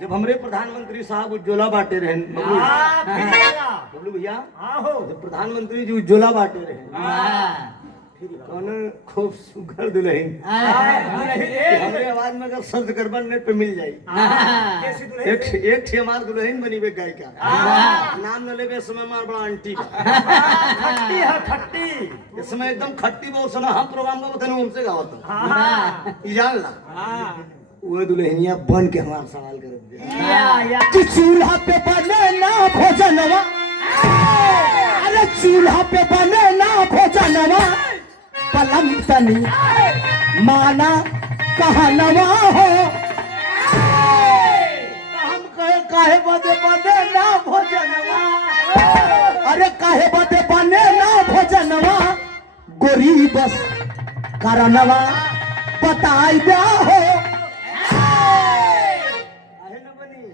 जब हमरे प्रधानमंत्री साहब उज्ज्वला बांटे रहे बबलू भैया, जब प्रधानमंत्री जी उज्ज्वला बांटे रहे फिर कौन खूब सुघर दुल्हन हमरे आवाज में अगर शब्द करबन नेट पे मिल जाई। एक ठे हमार दुल्हन बनी बे गायिका, नाम न लेबे समय मार बड़ा आंटी खट्टी है खट्टी, इस समय एकदम खट्टी बहुत सुना। हम प्रोग्राम का बताने हमसे गावत जान ला वो दुल्हनिया बन के हमारा सवाल कर कि चूल्हा पे बने ना भोजनवा, अरे चूल्हा पे बने ना भोजनवा, पलम तनी माना कहनवा हो। हम कहे काहे बदे बने ना भोजनवा, अरे काहे बदे बने ना भोजनवा, गोरी बस करनवा बताई दे हो।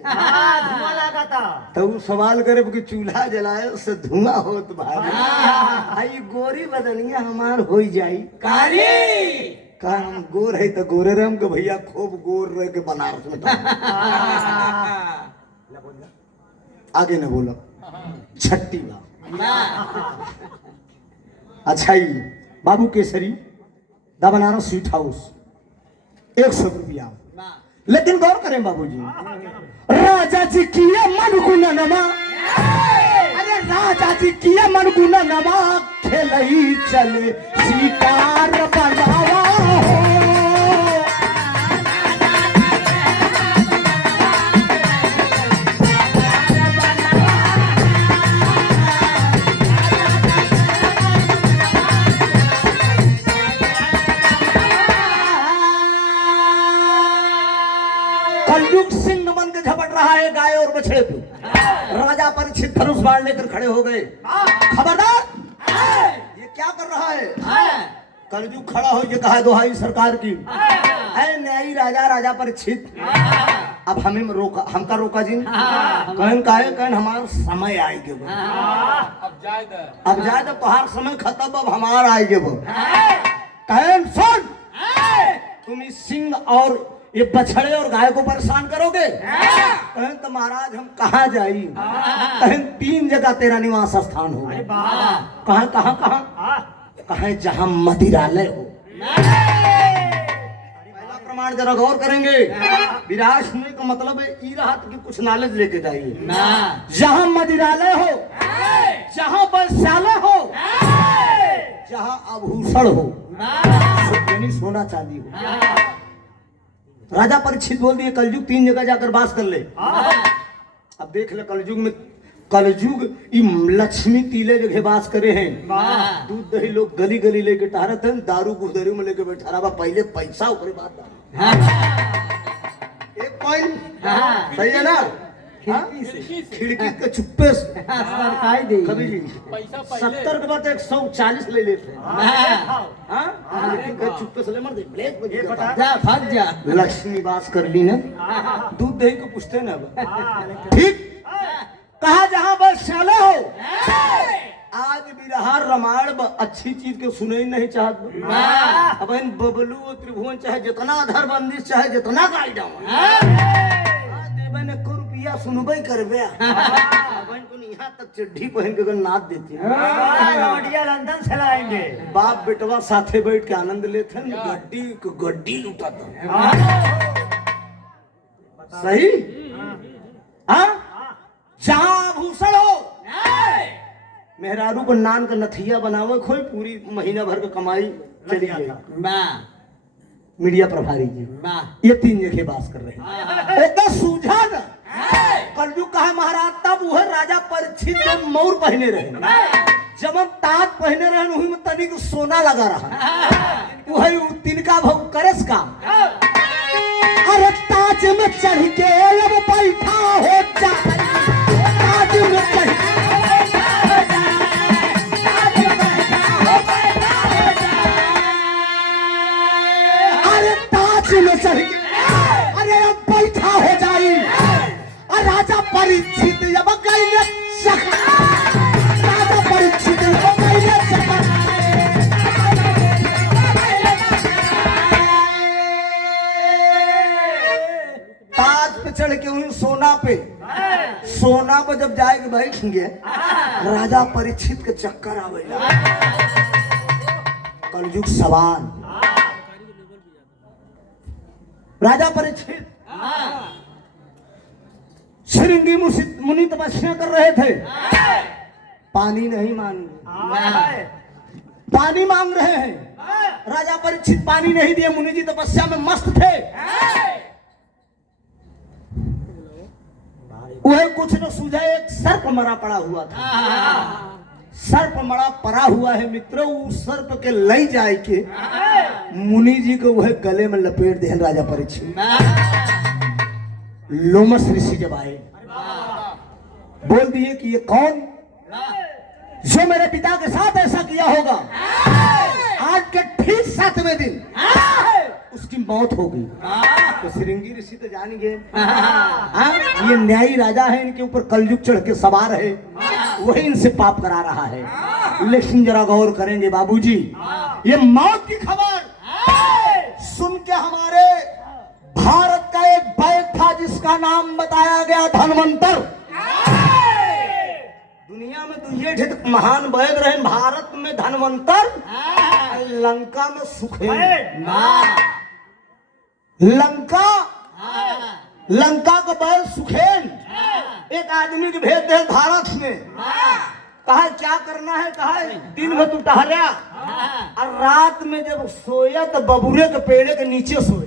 धुआं लगा था तो सवाल करे कि चूल्हा जलाए उससे धुआं होत भाई गोरी बदनिया हमार हो जाई काली का हम गोर है तो गोरे राम के भैया खूब गोर रह के बनारस में आगे न बोलो छट्टी बात। अच्छा ही बाबू केसरी दा बनारस स्वीट हाउस 100 रुपया, लेकिन गौर करें बाबूजी, राजा जी किए मन गुणनमा, अरे राजा जी किए मन गुणनमा, खेलई चले शिकार बनावा हो। कलयुग सिंह बन के झपट रहा है गाय और बछड़े पे। राजा परीक्षित धनुष बाण लेकर खड़े हो गए। खबरदार ये क्या कर रहा है? कलयुग खड़ा हो ये कहा दोहाई सरकार की, है न्यायी राजा राजा परीक्षित अब हमें रोका, हमका रोका जी कहन काहे कहन हमार समय आएगे अब जाए तो तोहार समय खत्म अब हमार आएगे वो कहन सुन तुम इस सिंह और ये बछड़े और गाय को परेशान करोगे कहन तो महाराज हम कहाँ जाई कहन 3 जगह तेरा निवास स्थान हो कहाँ कहाँ कहाँ कहे जहाँ मदिरालय हो। पहला प्रमाण जरा गौर करेंगे विराज सुनने का मतलब है ई रहा कि कुछ नॉलेज लेके जाइए। जहाँ मदिरालय हो, जहाँ वैश्यालय हो, जहाँ आभूषण हो, सोना चांदी हो। राजा परीक्षित बोल दिए कलयुग 3 जगह जाकर बास कर ले। अब देख ले कलयुग में कलयुग लक्ष्मी तीले जगह बास करे हैं। दूध दही लोग गली गली लेके टहरत हैं, दारू गुदरी में लेके बैठा रहा पहले पैसा ऊपर बात एक पॉइंट सही है ना। खिड़की के चुप्पे कभी जी 70 के बाद 140 ले लेते चुप्पे से ले मर दे लक्ष्मी बास कर ली ना दूध दही को पूछते ना ठीक कहा जहाँ वैश्यालय हो। आज बिरहार रामायण अच्छी चीज के सुने ही नहीं चाहत। अब बबलू और त्रिभुवन चाहे जितना अधर बंदिश चाहे जितना गाई रुपया सुनबे करबे को यहाँ तक चिट्ठी पहन के नाच देते लंदन से लाएंगे। बाप बेटवा साथे बैठ के आनंद लेते हैं गड्डी लुटाता सही। जहाँ आभूषण हो मेहरारू को नान का नथिया बनावे खोई पूरी महीना भर का कमाई चली गई। मीडिया प्रभारी जी ये 3 जगह बास कर रहे हैं। एक सूझा न कलयुग कहा महाराज तब वह राजा परीक्षित जो मौर पहने रहे जब हम ताज पहने रहे वही में तनिक सोना लगा रहा वही तिनका भाव करस का। अरे ताज में चढ़ के अब बैठा हो जा ताज में चढ़ में चढ़ के अरे अब बैठा हो जाई और राजा परीक्षित अब गईले राजा परीक्षित अब गईले ताज गाछ पे चढ़ के हुई सोना पे, सोना पे जब जाके बैठ गए राजा परीक्षित के चक्कर आवेला। कलयुग सवाल, राजा परीक्षित श्रृंगी मुनि तपस्या कर रहे थे, पानी नहीं मांग, पानी मांग रहे हैं। राजा परीक्षित पानी नहीं दिए, मुनि जी तपस्या में मस्त थे। वह कुछ न सूझा, एक सर्प मरा पड़ा हुआ था। सर्प मरा पड़ा हुआ है मित्रों, उस सर्प के ले जाए के मुनि जी को वह गले में लपेट दे। राजा परीक्षित लोमस ऋषि जब आए बोल दिए कि ये कौन जो मेरे पिता के साथ ऐसा किया होगा, आज के ठीक 7वें दिन उसकी मौत होगी। तो श्रृंगी ऋषि तो जान गए ये न्यायी राजा है, इनके ऊपर कलयुग चढ़ के सवार है, वही इनसे पाप करा रहा है। लेकिन जरा गौर करेंगे बाबूजी, ये मौत की खबर सुन के हमारे भारत का एक वैद्य था जिसका नाम बताया गया धनवंतर। दुनिया में तो ये महान वैद्य रहे, भारत में धनवंतर, लंका में सुखेन। लंका का वैद्य सुखेन एक आदमी के भेज दे भारत में, कहा क्या करना है, कहा दिन भर तू टहला और रात में जब सोया तो बबूरे के पेड़े के नीचे सोए,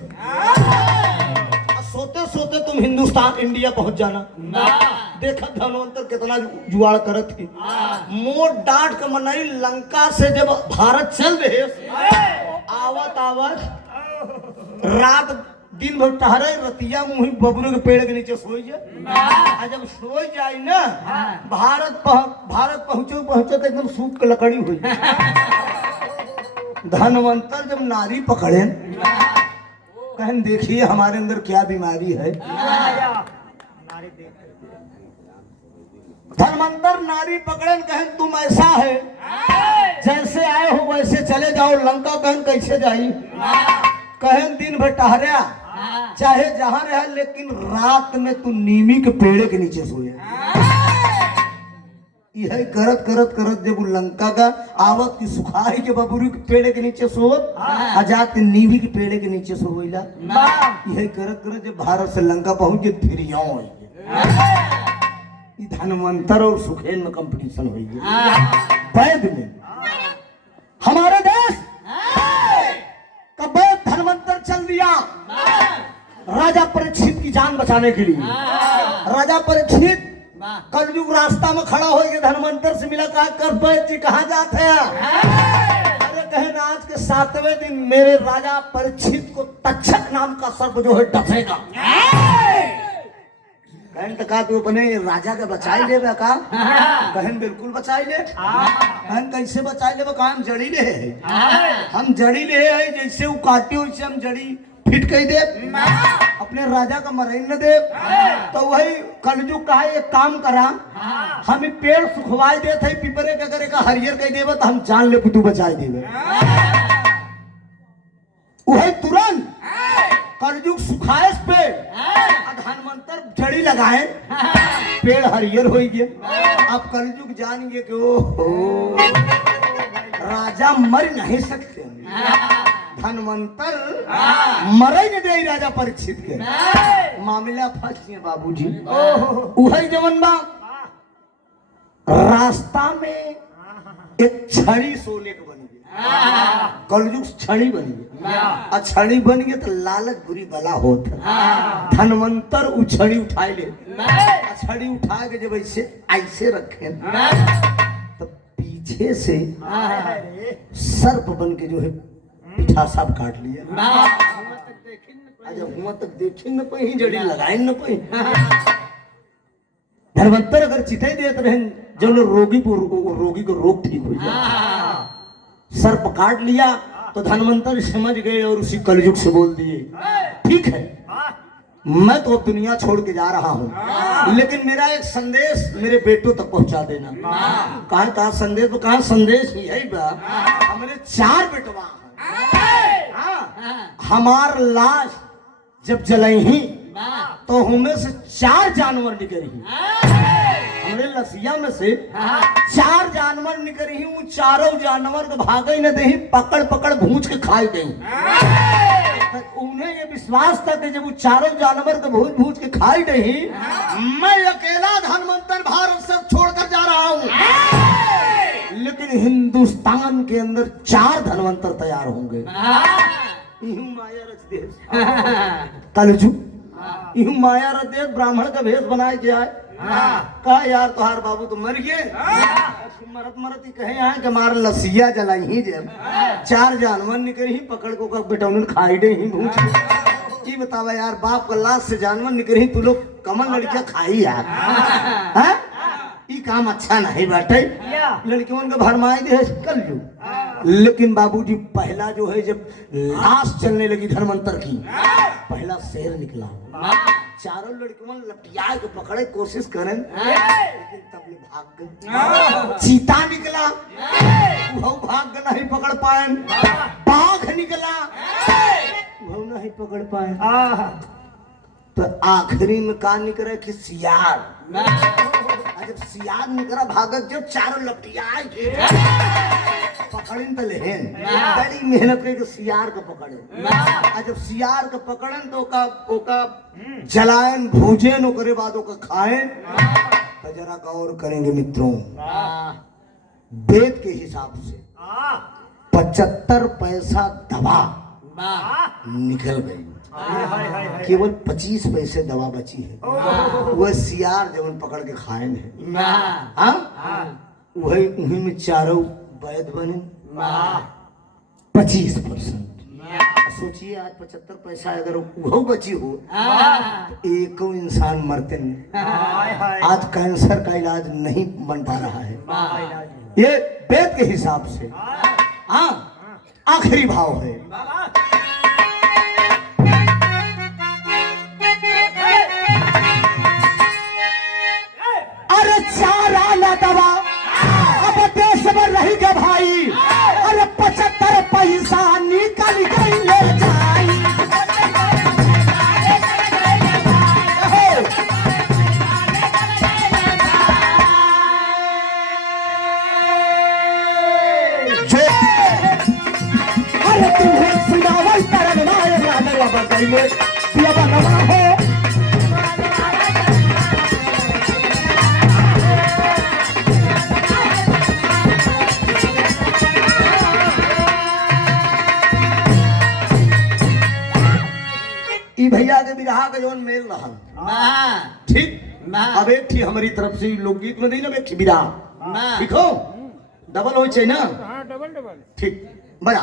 सोते सोते तुम हिंदुस्तान इंडिया पहुंच जाना। देखा धनवंतर कितना जुआड़ करत थी, मोट डांट के मनाई। लंका से जब भारत चल रहे आवत आवत रात दिन भर टहरे, रतिया मुही बबरू के पेड़ के नीचे सोई जाए। जब सोई जाए ना भारत पहुंचे तो एकदम सूख के लकड़ी हुई। धनवंतर जब नारी पकड़े कहन देखिए हमारे अंदर क्या बीमारी है। धनवंतर नारी पकड़न कहन तुम ऐसा है जैसे आए हो वैसे चले जाओ लंका। कहन कैसे जाई, कहन दिन भर टहरा चाहे जहां रहे, लेकिन रात में तू नीमी के पेड़े के नीचे सोए। यह करत करत करत जब लंका का आवत की सुखाई के बबूरी के पेड़े के नीचे सोवत, आजाद के नीवी के पेड़े के नीचे सोवेला। यह करत करत जब भारत से लंका पहुंच गए, फिर यहाँ धनवंतर और सुखेन में कंपटीशन हुई वैद्य में। हमारे देश का वैद्य धनवंतर चल दिया राजा परीक्षित की जान बचाने के लिए। राजा परीक्षित कलयुग रास्ता में खड़ा हो गया, धनवंतर से मिला, कहा कर वैद्य जी कहाँ जाते हैं? अरे कहन आज के 7वें दिन मेरे राजा परीक्षित को तक्षक नाम का सर्प जो है डसेगा। कहन तो कहा तू अपने राजा के बचाई ले का? कहन बिल्कुल बचाई ले। कहन कैसे बचाई ले? कहा हम जड़ी ले है, हम जड़ी ले है, जैसे वो काटे वैसे हम जड़ी फिट कही दे, अपने राजा का मरई न दे। तो वही कलयुग कहा एक काम करा, हम पेड़ सुखवाई दे थे पिपरे के करे का हरियर कही देवे तो हम जान ले तू बचाई देवे। वही तुरंत कलयुग सुखाए पे धनवंतर जड़ी लगाए, पेड़ हरियर हो गया। अब कलयुग जान गए कि ओ राजा मर नहीं सकते, धनवंतर मरे न दे राजा परीक्षित के। मामला फंस गए बाबूजी। वही जवन बा रास्ता में एक छड़ी सोने के बन गया, कलयुग छड़ी बन गया। छड़ी बन गया तो लालच बुरी बला होता। धनवंतर वो छड़ी उठाए ले, छड़ी उठा के जब ऐसे रखे तो पीछे से सर्प बन के जो है पिठा सब काट लिया। जब हुआ तक देखी न पाई, जड़ी लगाई न पाई। धनवंतर अगर चिताई देते रहे जो रोगी को रोग ठीक हो जाए। सर्प काट लिया तो धनवंतर समझ गए और उसी कलयुग से बोल दिए ठीक है मैं तो दुनिया छोड़ के जा रहा हूँ, लेकिन मेरा एक संदेश मेरे बेटों तक पहुंचा देना। कहा संदेश? तो कहा संदेश यही बा, हमारे 4 बेटवा हमार लाश जब जलही तो हमें से 4 जानवर निकल ही, हमरे लसिया में से 4 जानवर निकल ही। वो चारों जानवर तो भागे न दे, पकड़ पकड़ भूंज के खाई दे। उन्हें ये विश्वास था कि जब वो चारों जानवर को भूंज भूंज के खाई दे, मैं अकेला धनवंतर भारत से छोड़कर जा रहा हूँ, लेकिन हिंदुस्तान के अंदर 4 धनवंतर तैयार होंगे। माया रच देश कलजू, माया रच देश ब्राह्मण का भेष बनाए जाए। कहा यार तुहार बाबू तो मर गए, मरत मरत ही कहे यहाँ के मार लसिया जलाई ही जब 4 जानवर निकल ही, पकड़ को का बेटौन खाई दे ही भूंज की। बतावा यार, बाप का लाश से जानवर निकल ही, तू लोग कमल लड़कियां खाई यार। है ये काम अच्छा नहीं बाटे, लड़कियों का भरमाई दे कल जो। लेकिन बाबूजी पहला जो है, जब लाश चलने लगी धनवंतर की, पहला शेर निकला। चारों लड़कियों लपटिया के पकड़े कोशिश करें, लेकिन तब ले भाग गए। चीता निकला, वो भाग के नहीं पकड़ पाए। बाघ निकला, वो नहीं पकड़ पाए। तो आखिरी में का निकला कि सियार। जब सियार निकला भागक, जब चारों लपटिया पकड़न तो लेहन, बड़ी मेहनत करके सियार को पकड़े। जब सियार को पकड़न तो ओका जलायन भूजन, ओकरे बाद ओका खाएं। तो जरा गौर करेंगे मित्रों, वेद के हिसाब से 75 पैसा दवा निकल गई, केवल 25 पैसे दवा बची है। वह सियार जब पकड़ के खाएंगे, वही उन्हीं में चारों वैद बने 25%। सोचिए आज 75 पैसा अगर वो बची हो, तो एक इंसान मरते नहीं। आज कैंसर का इलाज नहीं बन पा रहा है, ये वेद के हिसाब से। हाँ, आखिरी भाव है। अरे चारा ना दवा अब देश में रही गया भाई, अरे 75 पैसा निकल गई ले जाई। अरे तुम्हें सुनावल तरन माए ना बताइए पिया नवा हो। भैया के बिरहा का जोन मेल रहा ठीक। अब एक थी हमारी तरफ से लोकगीत में नहीं ना, एक थी बिरहा ठीक हो, डबल हो चाहिए ना। ठीक बजा।